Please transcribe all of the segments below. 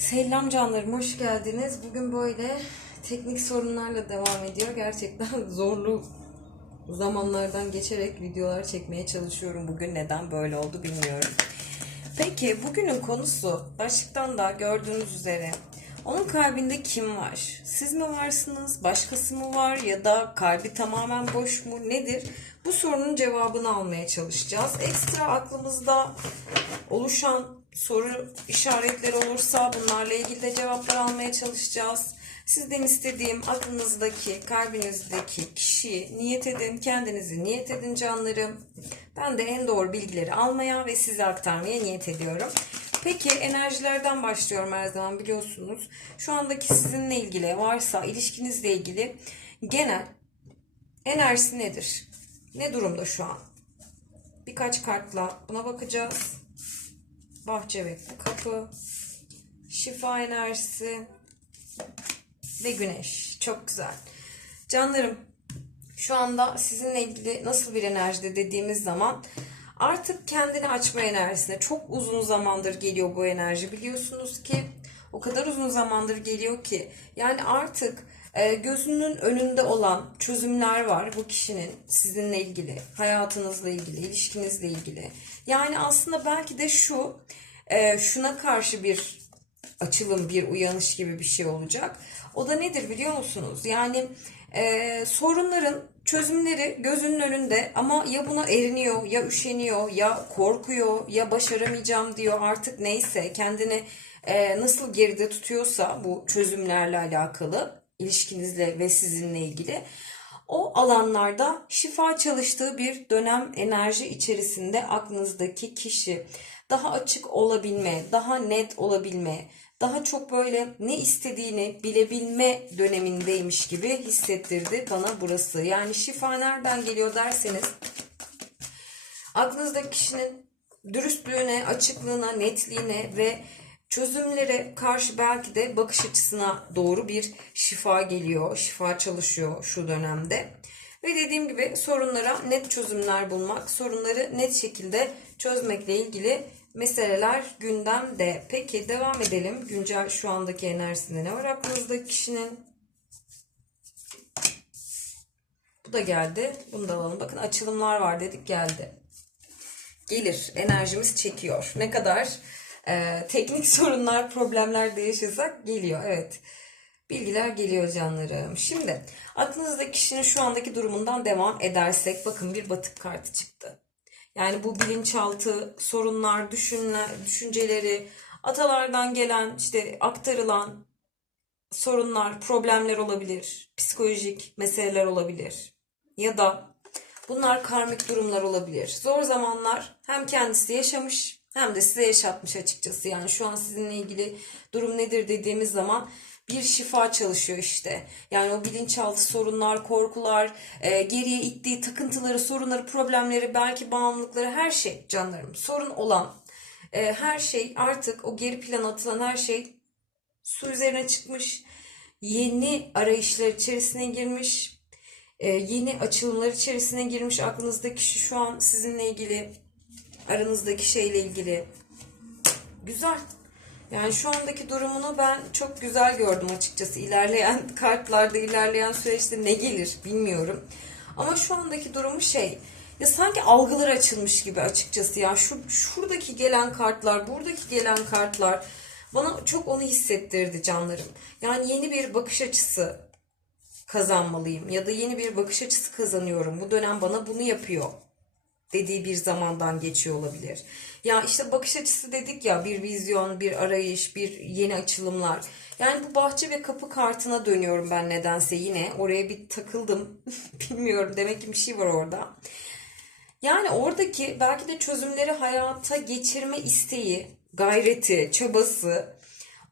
Selam canlarım, hoş geldiniz. Bugün böyle teknik sorunlarla devam ediyor. Gerçekten zorlu zamanlardan geçerek videolar çekmeye çalışıyorum. Bugün neden böyle oldu bilmiyorum. Peki bugünün konusu başlıktan da gördüğünüz üzere onun kalbinde kim var? Siz mi varsınız? Başkası mı var? Ya da kalbi tamamen boş mu? Nedir? Bu sorunun cevabını almaya çalışacağız. Ekstra aklımızda oluşan soru işaretleri olursa bunlarla ilgili de cevaplar almaya çalışacağız. Sizden istediğim aklınızdaki, kalbinizdeki kişiyi niyet edin, kendinizi niyet edin canlarım. Ben de en doğru bilgileri almaya ve size aktarmaya niyet ediyorum. Peki enerjilerden başlıyorum her zaman biliyorsunuz. Şu andaki sizinle ilgili varsa ilişkinizle ilgili genel enerjisi nedir? Ne durumda şu an? Birkaç kartla buna bakacağız. Bahçe ve kapı. Şifa enerjisi. Ve güneş. Çok güzel. Canlarım şu anda sizinle ilgili nasıl bir enerjide dediğimiz zaman artık kendini açma enerjisine çok uzun zamandır geliyor bu enerji biliyorsunuz ki o kadar uzun zamandır geliyor ki yani artık e, gözünün önünde olan çözümler var bu kişinin sizinle ilgili, hayatınızla ilgili, ilişkinizle ilgili. Yani aslında belki de şu e, şuna karşı bir açılım, bir uyanış gibi bir şey olacak. O da nedir biliyor musunuz? Yani e, sorunların çözümleri gözünün önünde ama ya buna eriniyor, ya üşeniyor, ya korkuyor, ya başaramayacağım diyor artık neyse kendini e, nasıl geride tutuyorsa bu çözümlerle alakalı ilişkinizle ve sizinle ilgili o alanlarda şifa çalıştığı bir dönem enerji içerisinde aklınızdaki kişi daha açık olabilme, daha net olabilme, daha çok böyle ne istediğini bilebilme dönemindeymiş gibi hissettirdi bana burası. Yani şifa nereden geliyor derseniz aklınızdaki kişinin dürüstlüğüne, açıklığına, netliğine ve çözümlere karşı belki de bakış açısına doğru bir şifa geliyor. Şifa çalışıyor şu dönemde. Ve dediğim gibi sorunlara net çözümler bulmak, sorunları net şekilde çözmekle ilgili meseleler gündemde. Peki devam edelim. Güncel şu andaki enerjisinde ne var aklınızdaki kişinin? Bu da geldi. Bunu da alalım. Bakın açılımlar var dedik geldi. Gelir. Enerjimiz çekiyor. Ne kadar e, teknik sorunlar, problemler de yaşasak geliyor. Evet. Bilgiler geliyor canlarım. Şimdi aklınızdaki kişinin şu andaki durumundan devam edersek bakın bir batık kartı çıktı. Yani bu bilinçaltı sorunlar, düşünler, düşünceleri, atalardan gelen işte aktarılan sorunlar, problemler olabilir. Psikolojik meseleler olabilir. Ya da bunlar karmik durumlar olabilir. Zor zamanlar hem kendisi yaşamış hem de size yaşatmış açıkçası. Yani şu an sizinle ilgili durum nedir dediğimiz zaman bir şifa çalışıyor işte. Yani o bilinçaltı sorunlar, korkular, e, geriye ittiği takıntıları, sorunları, problemleri, belki bağımlılıkları her şey canlarım. Sorun olan e, her şey artık o geri plana atılan her şey su üzerine çıkmış. Yeni arayışlar içerisine girmiş. E, yeni açılımlar içerisine girmiş. Aklınızdaki şu an sizinle ilgili, aranızdaki şeyle ilgili. Güzel. Yani şu andaki durumunu ben çok güzel gördüm açıkçası. İlerleyen kartlarda, ilerleyen süreçte ne gelir bilmiyorum. Ama şu andaki durumu şey, ya sanki algılar açılmış gibi açıkçası ya. Şu şuradaki gelen kartlar, buradaki gelen kartlar bana çok onu hissettirdi canlarım. Yani yeni bir bakış açısı kazanmalıyım ya da yeni bir bakış açısı kazanıyorum. Bu dönem bana bunu yapıyor dediği bir zamandan geçiyor olabilir. Ya işte bakış açısı dedik ya bir vizyon, bir arayış, bir yeni açılımlar. Yani bu bahçe ve kapı kartına dönüyorum ben nedense yine. Oraya bir takıldım. Bilmiyorum demek ki bir şey var orada. Yani oradaki belki de çözümleri hayata geçirme isteği, gayreti, çabası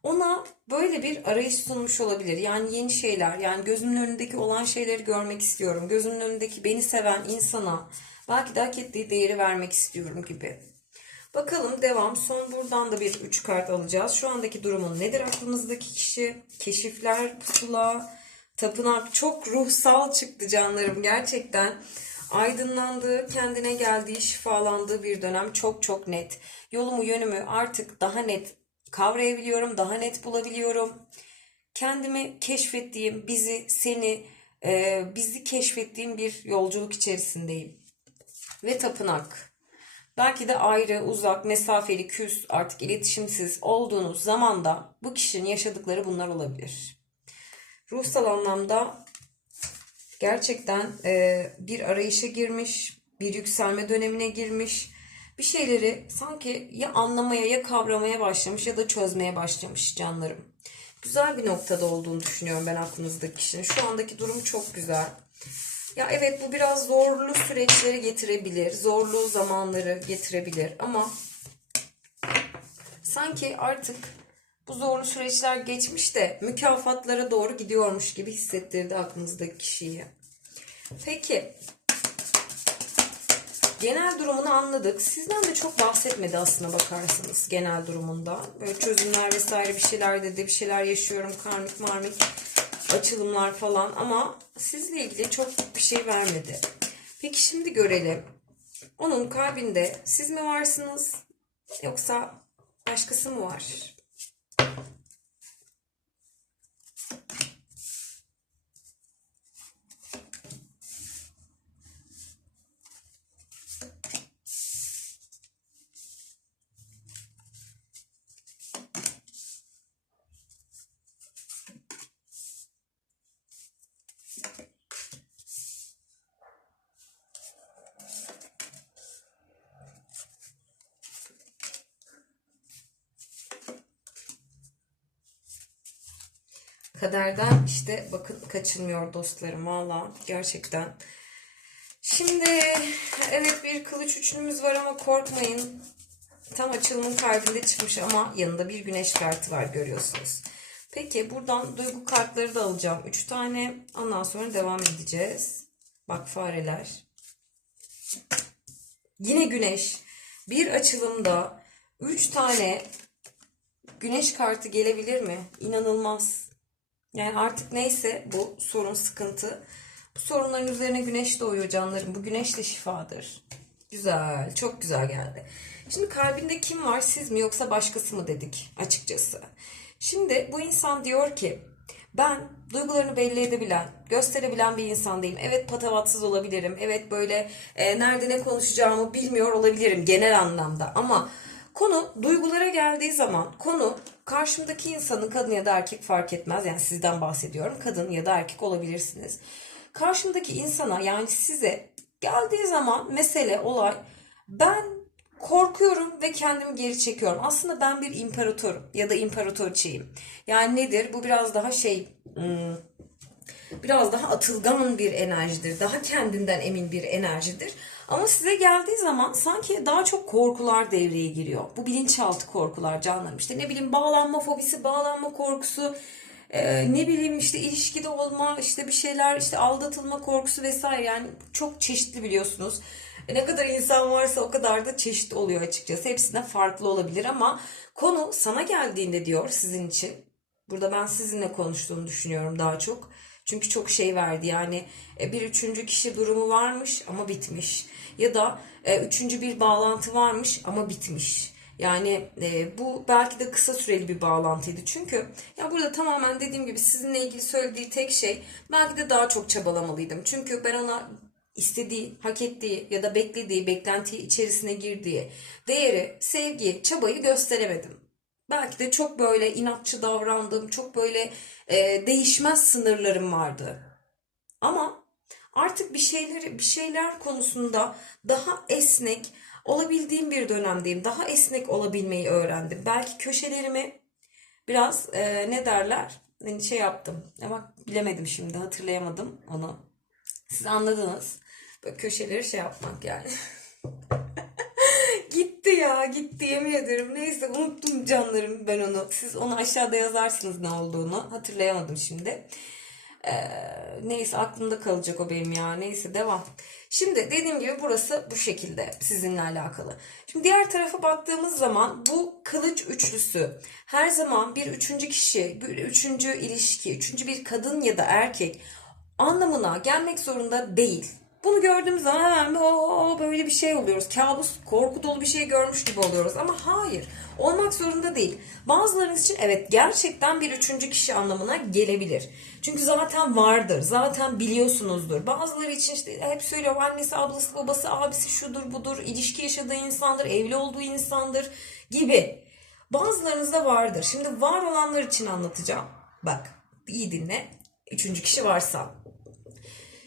ona böyle bir arayış sunmuş olabilir. Yani yeni şeyler, yani gözümün önündeki olan şeyleri görmek istiyorum. Gözümün önündeki beni seven insana belki de hak ettiği değeri vermek istiyorum gibi. Bakalım devam. Son buradan da bir 3 kart alacağız. Şu andaki durumun nedir aklımızdaki kişi? Keşifler, pusula, tapınak. Çok ruhsal çıktı canlarım gerçekten. Aydınlandığı, kendine geldiği, şifalandığı bir dönem çok çok net. Yolumu, yönümü artık daha net kavrayabiliyorum, daha net bulabiliyorum. Kendimi keşfettiğim, bizi, seni, e, bizi keşfettiğim bir yolculuk içerisindeyim. Ve tapınak. Belki de ayrı, uzak, mesafeli, küs, artık iletişimsiz olduğunuz zamanda bu kişinin yaşadıkları bunlar olabilir. Ruhsal anlamda gerçekten e, bir arayışa girmiş, bir yükselme dönemine girmiş. Bir şeyleri sanki ya anlamaya ya kavramaya başlamış ya da çözmeye başlamış canlarım. Güzel bir noktada olduğunu düşünüyorum ben aklınızdaki kişinin. Şu andaki durum çok güzel. Ya evet bu biraz zorlu süreçleri getirebilir, zorlu zamanları getirebilir ama sanki artık bu zorlu süreçler geçmiş de mükafatlara doğru gidiyormuş gibi hissettirdi aklınızdaki kişiyi. Peki genel durumunu anladık. Sizden de çok bahsetmedi aslına bakarsanız genel durumunda. Böyle çözümler vesaire bir şeyler dedi, bir şeyler yaşıyorum karmik marmik açılımlar falan ama sizle ilgili çok bir şey vermedi. Peki şimdi görelim. Onun kalbinde siz mi varsınız yoksa başkası mı var? Kaderden işte bakın kaçınmıyor dostlarım valla gerçekten. Şimdi evet bir kılıç üçlümüz var ama korkmayın. Tam açılımın kalbinde çıkmış ama yanında bir güneş kartı var görüyorsunuz. Peki buradan duygu kartları da alacağım. Üç tane ondan sonra devam edeceğiz. Bak fareler. Yine güneş. Bir açılımda üç tane güneş kartı gelebilir mi? İnanılmaz. Yani artık neyse bu sorun, sıkıntı. Bu sorunların üzerine güneş doğuyor canlarım. Bu güneş de şifadır. Güzel, çok güzel geldi. Şimdi kalbinde kim var, siz mi yoksa başkası mı dedik açıkçası. Şimdi bu insan diyor ki ben duygularını belli edebilen, gösterebilen bir insan değilim. Evet patavatsız olabilirim. Evet böyle e, nerede ne konuşacağımı bilmiyor olabilirim genel anlamda. Ama konu duygulara geldiği zaman konu karşımdaki insanın kadın ya da erkek fark etmez. Yani sizden bahsediyorum. Kadın ya da erkek olabilirsiniz. Karşımdaki insana yani size geldiği zaman mesele, olay ben korkuyorum ve kendimi geri çekiyorum. Aslında ben bir imparatorum ya da imparatorçiyim. Yani nedir? Bu biraz daha şey hmm, biraz daha atılgan bir enerjidir. Daha kendinden emin bir enerjidir. Ama size geldiği zaman sanki daha çok korkular devreye giriyor. Bu bilinçaltı korkular canlarım. İşte ne bileyim bağlanma fobisi, bağlanma korkusu, e, ne bileyim işte ilişkide olma, işte bir şeyler, işte aldatılma korkusu vesaire. Yani çok çeşitli biliyorsunuz. E, ne kadar insan varsa o kadar da çeşit oluyor açıkçası. Hepsinden farklı olabilir ama konu sana geldiğinde diyor sizin için. Burada ben sizinle konuştuğunu düşünüyorum daha çok. Çünkü çok şey verdi yani e, bir üçüncü kişi durumu varmış ama bitmiş. Ya da e, üçüncü bir bağlantı varmış ama bitmiş. Yani e, bu belki de kısa süreli bir bağlantıydı. Çünkü ya burada tamamen dediğim gibi sizinle ilgili söylediği tek şey belki de daha çok çabalamalıydım. Çünkü ben ona istediği, hak ettiği ya da beklediği, beklenti içerisine girdiği değeri, sevgi, çabayı gösteremedim. Belki de çok böyle inatçı davrandım, çok böyle e, değişmez sınırlarım vardı. Ama artık bir şeyleri, bir şeyler konusunda daha esnek olabildiğim bir dönemdeyim. Daha esnek olabilmeyi öğrendim. Belki köşelerimi biraz e, ne derler? Yani şey yaptım. Ya bak bilemedim şimdi, hatırlayamadım onu. Siz anladınız. Böyle köşeleri şey yapmak yani. ya gitti yemin ederim. Neyse unuttum canlarım ben onu. Siz onu aşağıda yazarsınız ne olduğunu. Hatırlayamadım şimdi. Ee, neyse aklımda kalacak o benim ya. Neyse devam. Şimdi dediğim gibi burası bu şekilde sizinle alakalı. Şimdi diğer tarafa baktığımız zaman bu kılıç üçlüsü her zaman bir üçüncü kişi, bir üçüncü ilişki, üçüncü bir kadın ya da erkek anlamına gelmek zorunda değil. Bunu gördüğümüz zaman hemen bir, o böyle bir şey oluyoruz. Kabus, korku dolu bir şey görmüş gibi oluyoruz. Ama hayır. Olmak zorunda değil. Bazılarınız için evet gerçekten bir üçüncü kişi anlamına gelebilir. Çünkü zaten vardır. Zaten biliyorsunuzdur. Bazıları için işte hep söylüyorum annesi, ablası, babası, abisi şudur budur. ilişki yaşadığı insandır, evli olduğu insandır gibi. Bazılarınızda vardır. Şimdi var olanlar için anlatacağım. Bak iyi dinle. Üçüncü kişi varsa.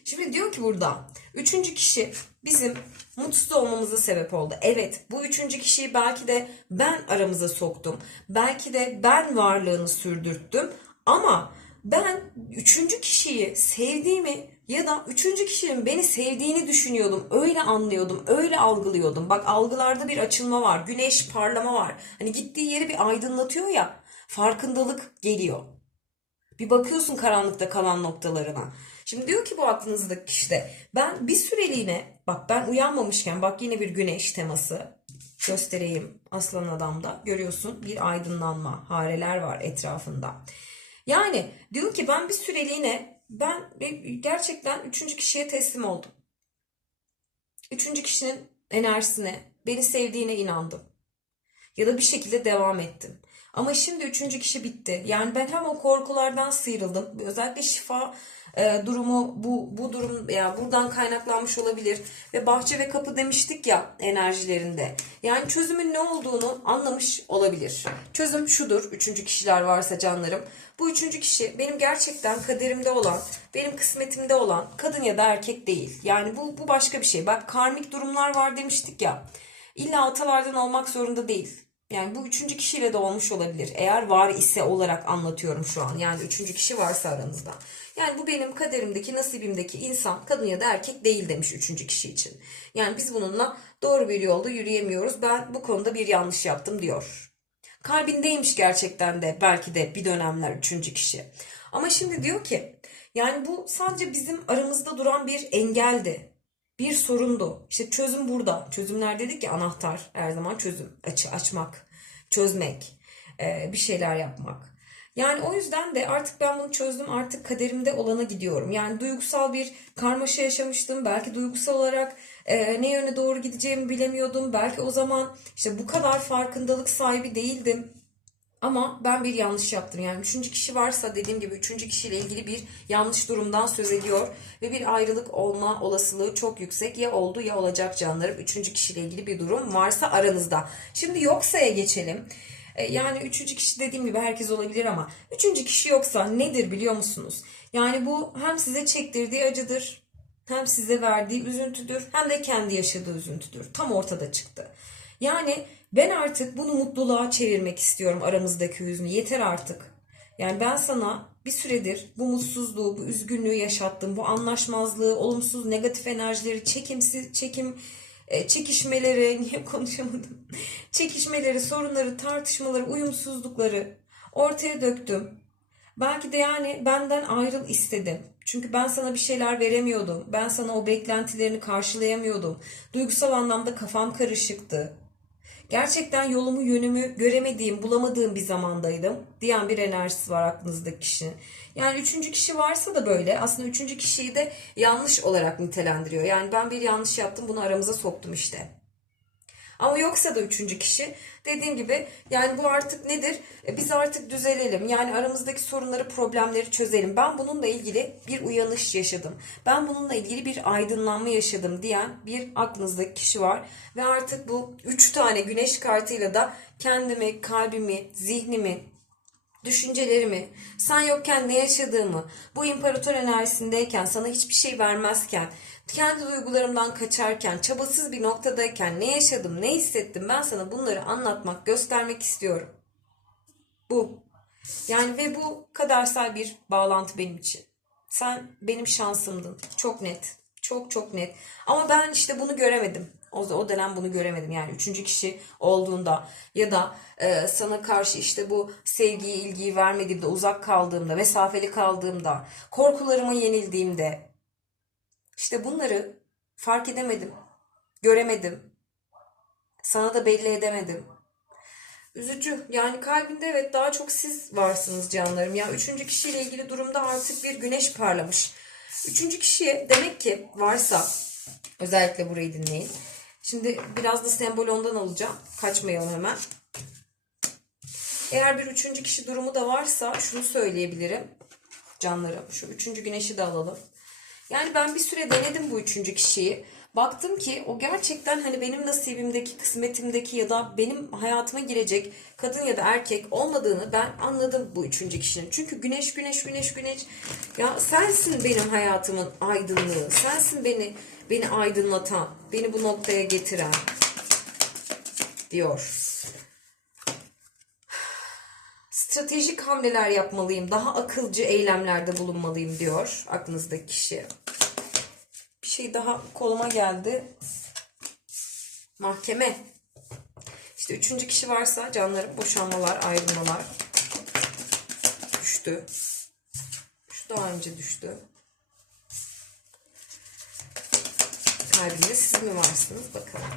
Şimdi diyor ki burada üçüncü kişi bizim mutsuz olmamıza sebep oldu. Evet bu üçüncü kişiyi belki de ben aramıza soktum. Belki de ben varlığını sürdürttüm. Ama ben üçüncü kişiyi sevdiğimi ya da üçüncü kişinin beni sevdiğini düşünüyordum. Öyle anlıyordum, öyle algılıyordum. Bak algılarda bir açılma var, güneş parlama var. Hani gittiği yeri bir aydınlatıyor ya, farkındalık geliyor. Bir bakıyorsun karanlıkta kalan noktalarına. Şimdi diyor ki bu aklınızdaki kişide ben bir süreliğine bak ben uyanmamışken bak yine bir güneş teması göstereyim aslan adamda görüyorsun bir aydınlanma hareler var etrafında. Yani diyor ki ben bir süreliğine ben gerçekten üçüncü kişiye teslim oldum. Üçüncü kişinin enerjisine, beni sevdiğine inandım. Ya da bir şekilde devam ettim. Ama şimdi üçüncü kişi bitti. Yani ben hem o korkulardan sıyrıldım. Özellikle şifa e, durumu bu bu durum ya buradan kaynaklanmış olabilir ve bahçe ve kapı demiştik ya enerjilerinde. Yani çözümün ne olduğunu anlamış olabilir. Çözüm şudur. Üçüncü kişiler varsa canlarım. Bu üçüncü kişi benim gerçekten kaderimde olan, benim kısmetimde olan kadın ya da erkek değil. Yani bu bu başka bir şey. Bak karmik durumlar var demiştik ya. İlla atalardan olmak zorunda değil. Yani bu üçüncü kişiyle de olmuş olabilir. Eğer var ise olarak anlatıyorum şu an. Yani üçüncü kişi varsa aranızda. Yani bu benim kaderimdeki, nasibimdeki insan, kadın ya da erkek değil demiş üçüncü kişi için. Yani biz bununla doğru bir yolda yürüyemiyoruz. Ben bu konuda bir yanlış yaptım diyor. Kalbindeymiş gerçekten de belki de bir dönemler üçüncü kişi. Ama şimdi diyor ki yani bu sadece bizim aramızda duran bir engeldi. Bir sorundu. İşte çözüm burada. Çözümler dedik ya anahtar her zaman çözüm. Açı, açmak, çözmek, bir şeyler yapmak. Yani o yüzden de artık ben bunu çözdüm. Artık kaderimde olana gidiyorum. Yani duygusal bir karmaşa yaşamıştım. Belki duygusal olarak e, ne yöne doğru gideceğimi bilemiyordum. Belki o zaman işte bu kadar farkındalık sahibi değildim. Ama ben bir yanlış yaptım. Yani üçüncü kişi varsa dediğim gibi üçüncü kişiyle ilgili bir yanlış durumdan söz ediyor. Ve bir ayrılık olma olasılığı çok yüksek. Ya oldu ya olacak canlarım. Üçüncü kişiyle ilgili bir durum varsa aranızda. Şimdi yoksa'ya geçelim. E, yani üçüncü kişi dediğim gibi herkes olabilir ama üçüncü kişi yoksa nedir biliyor musunuz? Yani bu hem size çektirdiği acıdır, hem size verdiği üzüntüdür, hem de kendi yaşadığı üzüntüdür. Tam ortada çıktı. Yani ben artık bunu mutluluğa çevirmek istiyorum aramızdaki hüznü. Yeter artık. Yani ben sana bir süredir bu mutsuzluğu, bu üzgünlüğü yaşattım. Bu anlaşmazlığı, olumsuz, negatif enerjileri, çekimsiz, çekim e, çekişmeleri, niye konuşamadım? Çekişmeleri, sorunları, tartışmaları, uyumsuzlukları ortaya döktüm. Belki de yani benden ayrıl istedim. Çünkü ben sana bir şeyler veremiyordum. Ben sana o beklentilerini karşılayamıyordum. Duygusal anlamda kafam karışıktı. Gerçekten yolumu, yönümü göremediğim, bulamadığım bir zamandaydım diyen bir enerjisi var aklınızdaki kişinin. Yani üçüncü kişi varsa da böyle aslında üçüncü kişiyi de yanlış olarak nitelendiriyor. Yani ben bir yanlış yaptım bunu aramıza soktum işte. Ama yoksa da üçüncü kişi dediğim gibi yani bu artık nedir? E, biz artık düzelelim. Yani aramızdaki sorunları, problemleri çözelim. Ben bununla ilgili bir uyanış yaşadım. Ben bununla ilgili bir aydınlanma yaşadım diyen bir aklınızdaki kişi var. Ve artık bu üç tane güneş kartıyla da kendimi, kalbimi, zihnimi, düşüncelerimi, sen yokken ne yaşadığımı, bu imparator enerjisindeyken, sana hiçbir şey vermezken, kendi duygularımdan kaçarken, çabasız bir noktadayken ne yaşadım, ne hissettim ben sana bunları anlatmak, göstermek istiyorum. Bu. Yani ve bu kadersel bir bağlantı benim için. Sen benim şansımdın. Çok net. Çok çok net. Ama ben işte bunu göremedim. O, o dönem bunu göremedim. Yani üçüncü kişi olduğunda ya da e, sana karşı işte bu sevgiyi, ilgiyi vermediğimde, uzak kaldığımda, mesafeli kaldığımda, korkularıma yenildiğimde, işte bunları fark edemedim, göremedim. Sana da belli edemedim. Üzücü. Yani kalbinde evet daha çok siz varsınız canlarım. Ya üçüncü kişiyle ilgili durumda artık bir güneş parlamış. Üçüncü kişiye demek ki varsa özellikle burayı dinleyin. Şimdi biraz da sembol ondan alacağım. Kaçmayalım hemen. Eğer bir üçüncü kişi durumu da varsa şunu söyleyebilirim. Canlarım şu üçüncü güneşi de alalım. Yani ben bir süre denedim bu üçüncü kişiyi. Baktım ki o gerçekten hani benim nasibimdeki, kısmetimdeki ya da benim hayatıma girecek kadın ya da erkek olmadığını ben anladım bu üçüncü kişinin. Çünkü güneş, güneş, güneş, güneş. Ya sensin benim hayatımın aydınlığı. Sensin beni beni aydınlatan, beni bu noktaya getiren diyor. Stratejik hamleler yapmalıyım, daha akılcı eylemlerde bulunmalıyım diyor aklınızdaki kişi. Bir şey daha koluma geldi. Mahkeme. İşte üçüncü kişi varsa canlarım boşanmalar, ayrılmalar. Düştü. Şu daha önce düştü. Kalbinde siz mi varsınız bakalım.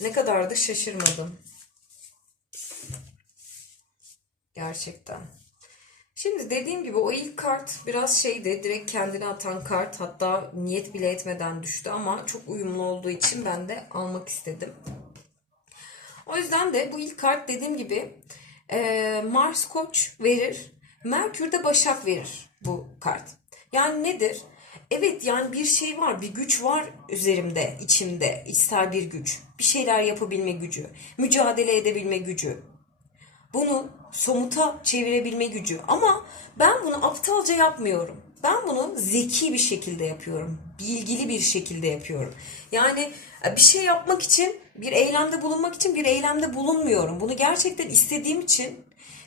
Ne kadar da şaşırmadım. Gerçekten. Şimdi dediğim gibi o ilk kart biraz şeydi. Direkt kendini atan kart. Hatta niyet bile etmeden düştü ama çok uyumlu olduğu için ben de almak istedim. O yüzden de bu ilk kart dediğim gibi e, Mars Koç verir. Merkür de Başak verir bu kart. Yani nedir? Evet yani bir şey var, bir güç var üzerimde, içimde, içsel bir güç. Bir şeyler yapabilme gücü, mücadele edebilme gücü. Bunu somuta çevirebilme gücü. Ama ben bunu aptalca yapmıyorum. Ben bunu zeki bir şekilde yapıyorum. Bilgili bir şekilde yapıyorum. Yani bir şey yapmak için, bir eylemde bulunmak için bir eylemde bulunmuyorum. Bunu gerçekten istediğim için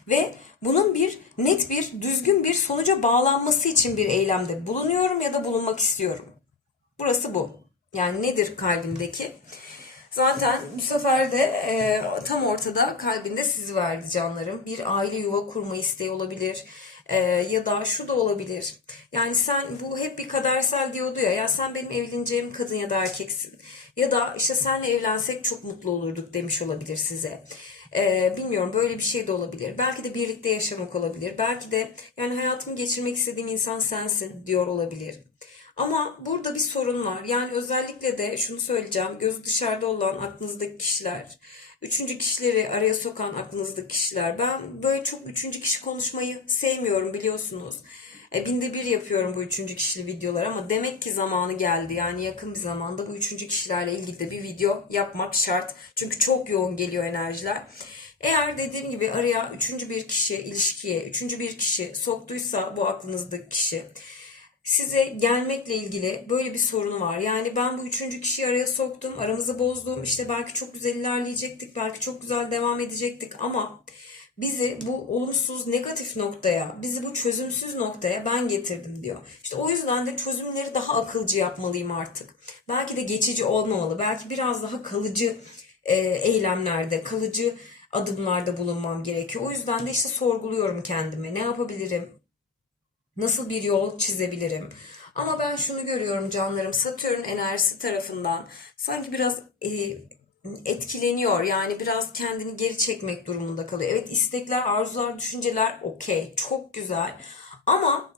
ve bunun bir net bir düzgün bir sonuca bağlanması için bir eylemde bulunuyorum ya da bulunmak istiyorum. Burası bu. Yani nedir kalbimdeki? Zaten bu sefer de e, tam ortada kalbinde sizi verdi canlarım. Bir aile yuva kurma isteği olabilir. E, ya da şu da olabilir. Yani sen bu hep bir kadersel diyordu ya. Ya sen benim evleneceğim kadın ya da erkeksin. Ya da işte senle evlensek çok mutlu olurduk demiş olabilir size. Ee, bilmiyorum böyle bir şey de olabilir. Belki de birlikte yaşamak olabilir. Belki de yani hayatımı geçirmek istediğim insan sensin diyor olabilir. Ama burada bir sorun var. Yani özellikle de şunu söyleyeceğim. Gözü dışarıda olan aklınızdaki kişiler, üçüncü kişileri araya sokan aklınızdaki kişiler. Ben böyle çok üçüncü kişi konuşmayı sevmiyorum biliyorsunuz. E, binde bir yapıyorum bu üçüncü kişili videolar ama demek ki zamanı geldi. Yani yakın bir zamanda bu üçüncü kişilerle ilgili de bir video yapmak şart. Çünkü çok yoğun geliyor enerjiler. Eğer dediğim gibi araya üçüncü bir kişi ilişkiye, üçüncü bir kişi soktuysa bu aklınızdaki kişi size gelmekle ilgili böyle bir sorunu var. Yani ben bu üçüncü kişiyi araya soktum, aramızı bozdum. İşte belki çok güzel ilerleyecektik, belki çok güzel devam edecektik ama bizi bu olumsuz negatif noktaya, bizi bu çözümsüz noktaya ben getirdim diyor. İşte o yüzden de çözümleri daha akılcı yapmalıyım artık. Belki de geçici olmamalı. Belki biraz daha kalıcı e, eylemlerde, kalıcı adımlarda bulunmam gerekiyor. O yüzden de işte sorguluyorum kendimi. Ne yapabilirim? Nasıl bir yol çizebilirim? Ama ben şunu görüyorum canlarım. Satürn enerjisi tarafından sanki biraz e, etkileniyor. Yani biraz kendini geri çekmek durumunda kalıyor. Evet istekler, arzular, düşünceler okey. Çok güzel. Ama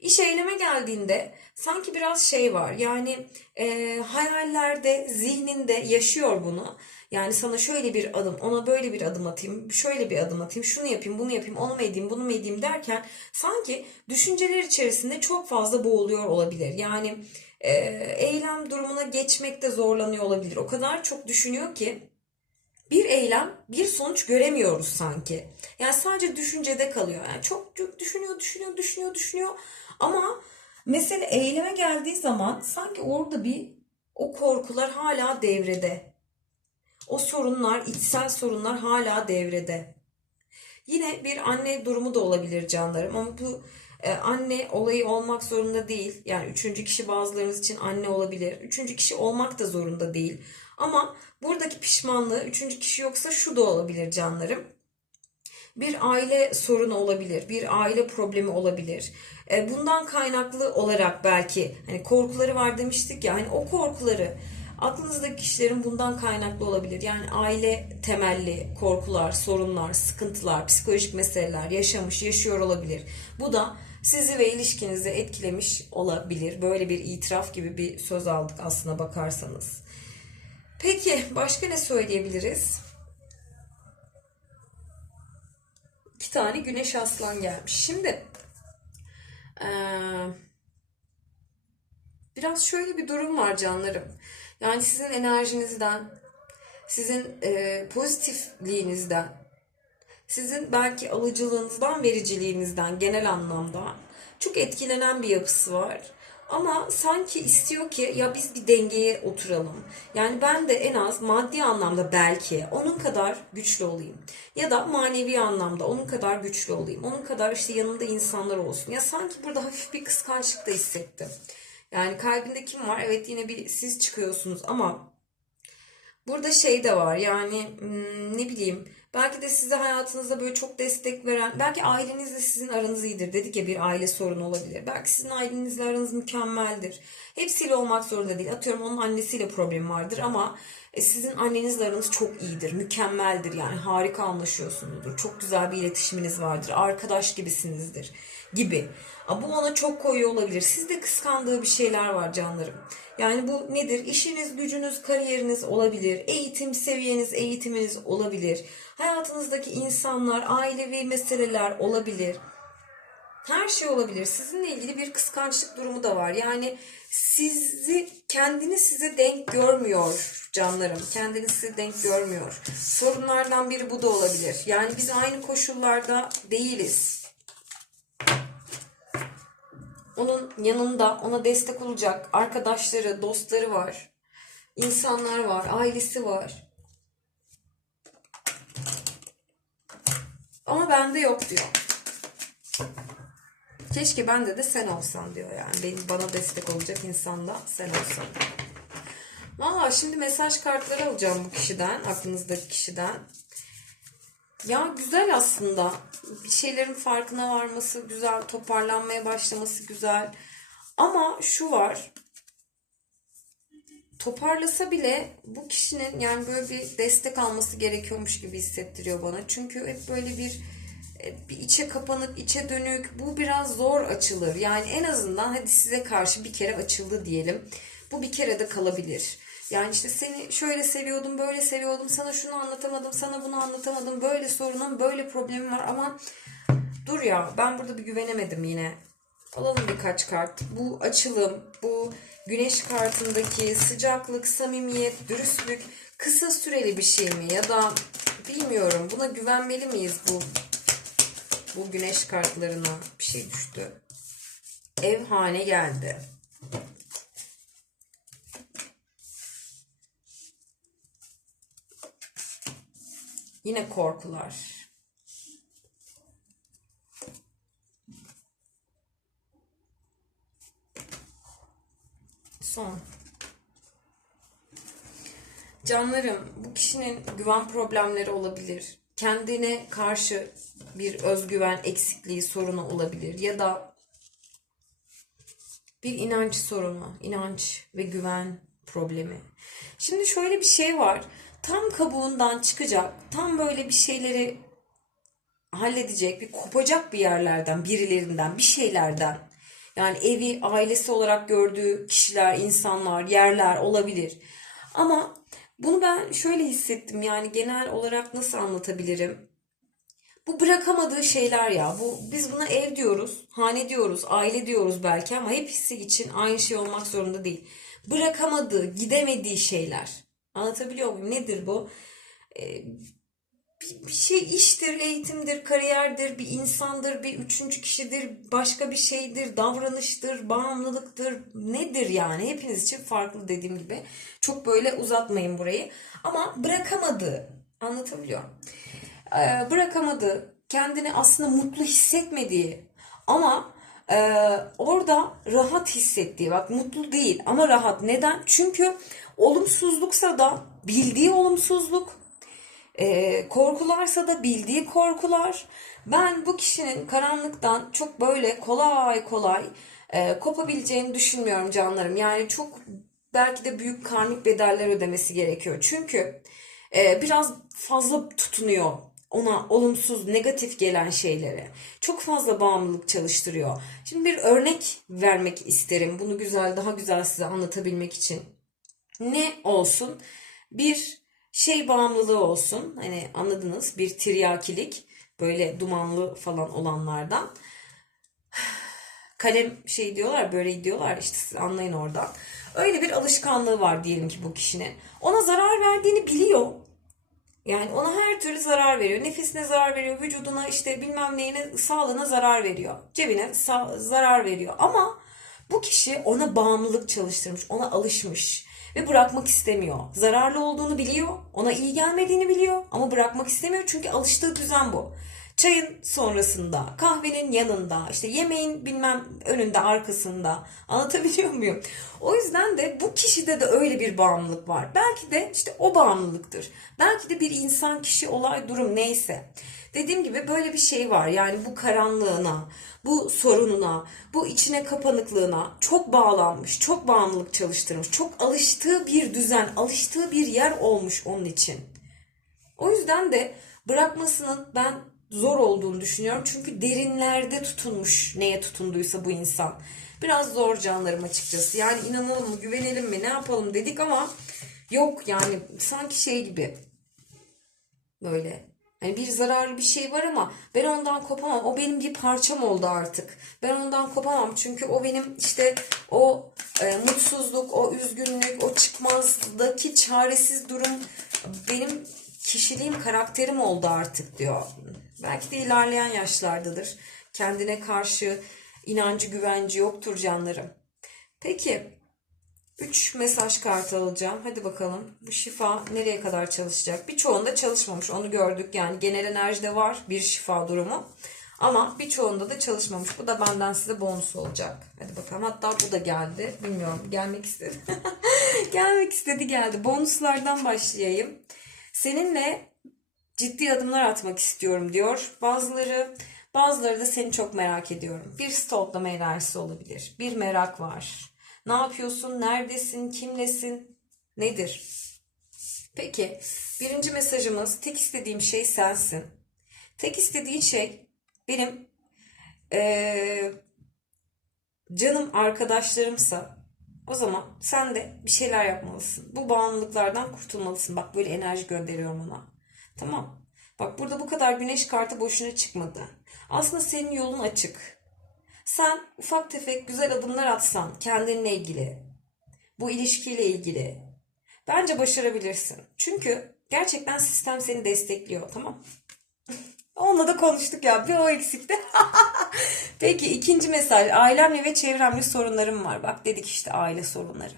iş eyleme geldiğinde sanki biraz şey var. Yani e, hayallerde, zihninde yaşıyor bunu. Yani sana şöyle bir adım, ona böyle bir adım atayım, şöyle bir adım atayım, şunu yapayım, bunu yapayım, onu mu edeyim, bunu mu edeyim derken sanki düşünceler içerisinde çok fazla boğuluyor olabilir. Yani eylem durumuna geçmekte zorlanıyor olabilir. O kadar çok düşünüyor ki bir eylem, bir sonuç göremiyoruz sanki. Yani sadece düşüncede kalıyor. Yani çok düşünüyor, düşünüyor, düşünüyor, düşünüyor. Ama mesele eyleme geldiği zaman sanki orada bir o korkular hala devrede. O sorunlar, içsel sorunlar hala devrede. Yine bir anne durumu da olabilir canlarım ama bu e, anne olayı olmak zorunda değil. Yani üçüncü kişi bazılarınız için anne olabilir. Üçüncü kişi olmak da zorunda değil. Ama buradaki pişmanlığı üçüncü kişi yoksa şu da olabilir canlarım. Bir aile sorunu olabilir, bir aile problemi olabilir. E, bundan kaynaklı olarak belki hani korkuları var demiştik ya hani o korkuları Aklınızdaki kişilerin bundan kaynaklı olabilir. Yani aile temelli korkular, sorunlar, sıkıntılar, psikolojik meseleler yaşamış, yaşıyor olabilir. Bu da sizi ve ilişkinizi etkilemiş olabilir. Böyle bir itiraf gibi bir söz aldık aslına bakarsanız. Peki başka ne söyleyebiliriz? İki tane güneş aslan gelmiş. Şimdi eee, biraz şöyle bir durum var canlarım. Yani sizin enerjinizden, sizin eee, pozitifliğinizden, sizin belki alıcılığınızdan, vericiliğinizden genel anlamda çok etkilenen bir yapısı var. Ama sanki istiyor ki ya biz bir dengeye oturalım. Yani ben de en az maddi anlamda belki onun kadar güçlü olayım. Ya da manevi anlamda onun kadar güçlü olayım. Onun kadar işte yanında insanlar olsun. Ya sanki burada hafif bir kıskançlık da hissettim. Yani kalbinde kim var? Evet yine bir siz çıkıyorsunuz ama Burada şey de var yani hmm, ne bileyim belki de size hayatınızda böyle çok destek veren belki ailenizle sizin aranız iyidir dedik ya bir aile sorunu olabilir. Belki sizin ailenizle aranız mükemmeldir. Hepsiyle olmak zorunda değil. Atıyorum onun annesiyle problemi vardır ama e, sizin annenizle aranız çok iyidir, mükemmeldir yani harika anlaşıyorsunuzdur. Çok güzel bir iletişiminiz vardır. Arkadaş gibisinizdir gibi. Bu ona çok koyuyor olabilir. Sizde kıskandığı bir şeyler var canlarım. Yani bu nedir? İşiniz, gücünüz, kariyeriniz olabilir. Eğitim seviyeniz, eğitiminiz olabilir. Hayatınızdaki insanlar, ailevi meseleler olabilir. Her şey olabilir. Sizinle ilgili bir kıskançlık durumu da var. Yani sizi, kendini size denk görmüyor canlarım. Kendini size denk görmüyor. Sorunlardan biri bu da olabilir. Yani biz aynı koşullarda değiliz. Onun yanında ona destek olacak arkadaşları, dostları var. İnsanlar var, ailesi var. Ama bende yok diyor. Keşke bende de sen olsan diyor yani. Benim bana destek olacak insan da sen olsan. Valla şimdi mesaj kartları alacağım bu kişiden, aklınızdaki kişiden. Ya güzel aslında. Bir şeylerin farkına varması güzel, toparlanmaya başlaması güzel. Ama şu var. Toparlasa bile bu kişinin yani böyle bir destek alması gerekiyormuş gibi hissettiriyor bana. Çünkü hep böyle bir bir içe kapanık, içe dönük. Bu biraz zor açılır. Yani en azından hadi size karşı bir kere açıldı diyelim. Bu bir kere de kalabilir. Yani işte seni şöyle seviyordum, böyle seviyordum, sana şunu anlatamadım, sana bunu anlatamadım, böyle sorunum, böyle problemim var ama dur ya ben burada bir güvenemedim yine. Alalım birkaç kart. Bu açılım, bu güneş kartındaki sıcaklık, samimiyet, dürüstlük kısa süreli bir şey mi? Ya da bilmiyorum buna güvenmeli miyiz bu bu güneş kartlarına? Bir şey düştü. Ev hane geldi. Yine korkular. Son. Canlarım, bu kişinin güven problemleri olabilir. Kendine karşı bir özgüven eksikliği sorunu olabilir ya da bir inanç sorunu, inanç ve güven problemi. Şimdi şöyle bir şey var. Tam kabuğundan çıkacak, tam böyle bir şeyleri halledecek, bir kopacak bir yerlerden, birilerinden, bir şeylerden. Yani evi, ailesi olarak gördüğü kişiler, insanlar, yerler olabilir. Ama bunu ben şöyle hissettim yani genel olarak nasıl anlatabilirim? Bu bırakamadığı şeyler ya. Bu biz buna ev diyoruz, hane diyoruz, aile diyoruz belki ama hepsi için aynı şey olmak zorunda değil. Bırakamadığı, gidemediği şeyler. Anlatabiliyor muyum? Nedir bu? Ee, bir, bir şey iştir, eğitimdir, kariyerdir, bir insandır, bir üçüncü kişidir, başka bir şeydir, davranıştır, bağımlılıktır. Nedir yani? Hepiniz için farklı dediğim gibi. Çok böyle uzatmayın burayı. Ama bırakamadığı, anlatabiliyor muyum? Ee, bırakamadığı, kendini aslında mutlu hissetmediği ama e, orada rahat hissettiği, bak mutlu değil ama rahat. Neden? Çünkü olumsuzluksa da bildiği olumsuzluk, e, korkularsa da bildiği korkular. Ben bu kişinin karanlıktan çok böyle kolay kolay e, kopabileceğini düşünmüyorum canlarım. Yani çok belki de büyük karmik bedeller ödemesi gerekiyor. Çünkü e, biraz fazla tutunuyor ona olumsuz, negatif gelen şeylere. Çok fazla bağımlılık çalıştırıyor. Şimdi bir örnek vermek isterim. Bunu güzel, daha güzel size anlatabilmek için. Ne olsun? Bir şey bağımlılığı olsun. Hani anladınız bir tiryakilik. Böyle dumanlı falan olanlardan. Kalem şey diyorlar böyle diyorlar işte siz anlayın oradan. Öyle bir alışkanlığı var diyelim ki bu kişinin. Ona zarar verdiğini biliyor. Yani ona her türlü zarar veriyor. Nefesine zarar veriyor, vücuduna işte bilmem neyine, sağlığına zarar veriyor. Cebine zarar veriyor. Ama bu kişi ona bağımlılık çalıştırmış, ona alışmış ve bırakmak istemiyor. Zararlı olduğunu biliyor, ona iyi gelmediğini biliyor ama bırakmak istemiyor çünkü alıştığı düzen bu. Çayın sonrasında, kahvenin yanında, işte yemeğin bilmem önünde, arkasında. Anlatabiliyor muyum? O yüzden de bu kişide de öyle bir bağımlılık var. Belki de işte o bağımlılıktır. Belki de bir insan, kişi, olay, durum neyse. Dediğim gibi böyle bir şey var. Yani bu karanlığına, bu sorununa, bu içine kapanıklığına çok bağlanmış, çok bağımlılık çalıştırmış, çok alıştığı bir düzen, alıştığı bir yer olmuş onun için. O yüzden de bırakmasının ben zor olduğunu düşünüyorum. Çünkü derinlerde tutunmuş neye tutunduysa bu insan. Biraz zor canlarım açıkçası. Yani inanalım mı, güvenelim mi, ne yapalım dedik ama yok yani sanki şey gibi böyle. Hani bir zararlı bir şey var ama ben ondan kopamam. O benim bir parçam oldu artık. Ben ondan kopamam çünkü o benim işte o e, mutsuzluk, o üzgünlük, o çıkmazdaki çaresiz durum benim kişiliğim, karakterim oldu artık diyor. Belki de ilerleyen yaşlardadır. Kendine karşı inancı, güvenci yoktur canlarım. Peki 3 mesaj kartı alacağım. Hadi bakalım bu şifa nereye kadar çalışacak? Birçoğunda çalışmamış onu gördük. Yani genel enerjide var bir şifa durumu. Ama birçoğunda da çalışmamış. Bu da benden size bonus olacak. Hadi bakalım. Hatta bu da geldi. Bilmiyorum. Gelmek istedi. Gelmek istedi geldi. Bonuslardan başlayayım. Seninle ciddi adımlar atmak istiyorum diyor. Bazıları bazıları da seni çok merak ediyorum. Bir stalklama enerjisi olabilir. Bir merak var. Ne yapıyorsun? Neredesin? Kimlesin? Nedir? Peki birinci mesajımız tek istediğim şey sensin. Tek istediğin şey benim eee, canım arkadaşlarımsa o zaman sen de bir şeyler yapmalısın. Bu bağımlılıklardan kurtulmalısın. Bak böyle enerji gönderiyorum ona. Tamam. Bak burada bu kadar güneş kartı boşuna çıkmadı. Aslında senin yolun açık. Sen ufak tefek güzel adımlar atsan kendinle ilgili, bu ilişkiyle ilgili bence başarabilirsin. Çünkü gerçekten sistem seni destekliyor tamam Onunla da konuştuk ya. Bir o eksikti. Peki ikinci mesaj. Ailemle ve çevremle sorunlarım var. Bak dedik işte aile sorunları.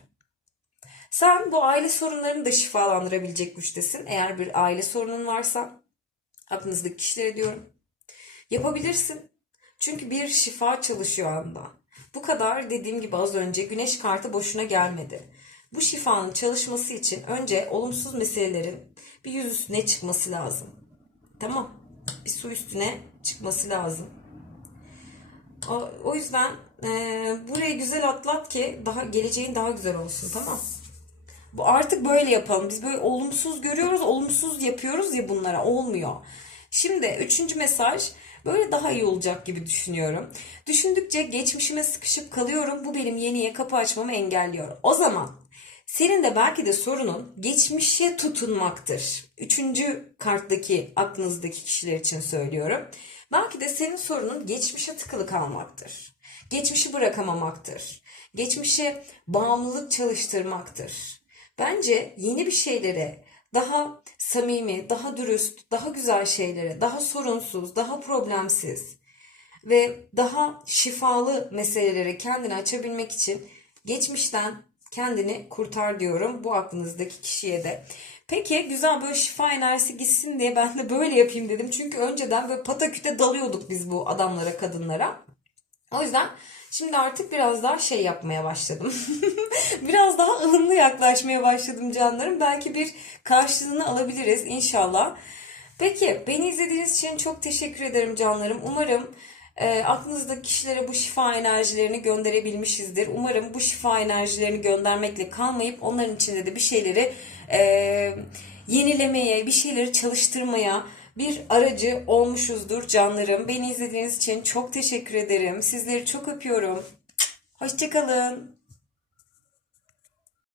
Sen bu aile sorunlarını da şifalandırabilecek güçtesin. Eğer bir aile sorunun varsa aklınızdaki kişilere diyorum. Yapabilirsin. Çünkü bir şifa çalışıyor anda. Bu kadar dediğim gibi az önce güneş kartı boşuna gelmedi. Bu şifanın çalışması için önce olumsuz meselelerin bir yüz üstüne çıkması lazım. Tamam. Bir su üstüne çıkması lazım. O, o yüzden e, burayı güzel atlat ki daha geleceğin daha güzel olsun tamam. Bu artık böyle yapalım. Biz böyle olumsuz görüyoruz, olumsuz yapıyoruz ya bunlara. Olmuyor. Şimdi üçüncü mesaj böyle daha iyi olacak gibi düşünüyorum. Düşündükçe geçmişime sıkışıp kalıyorum. Bu benim yeniye kapı açmamı engelliyor. O zaman senin de belki de sorunun geçmişe tutunmaktır. Üçüncü karttaki aklınızdaki kişiler için söylüyorum. Belki de senin sorunun geçmişe tıkılı kalmaktır. Geçmişi bırakamamaktır. Geçmişe bağımlılık çalıştırmaktır. Bence yeni bir şeylere, daha samimi, daha dürüst, daha güzel şeylere, daha sorunsuz, daha problemsiz ve daha şifalı meselelere kendini açabilmek için geçmişten kendini kurtar diyorum bu aklınızdaki kişiye de. Peki güzel böyle şifa enerjisi gitsin diye ben de böyle yapayım dedim. Çünkü önceden böyle pataküte dalıyorduk biz bu adamlara, kadınlara. O yüzden şimdi artık biraz daha şey yapmaya başladım. biraz daha ılımlı yaklaşmaya başladım canlarım. Belki bir karşılığını alabiliriz inşallah. Peki beni izlediğiniz için çok teşekkür ederim canlarım. Umarım e, aklınızdaki kişilere bu şifa enerjilerini gönderebilmişizdir. Umarım bu şifa enerjilerini göndermekle kalmayıp onların içinde de bir şeyleri e, yenilemeye, bir şeyleri çalıştırmaya bir aracı olmuşuzdur canlarım. Beni izlediğiniz için çok teşekkür ederim. Sizleri çok öpüyorum. Hoşçakalın.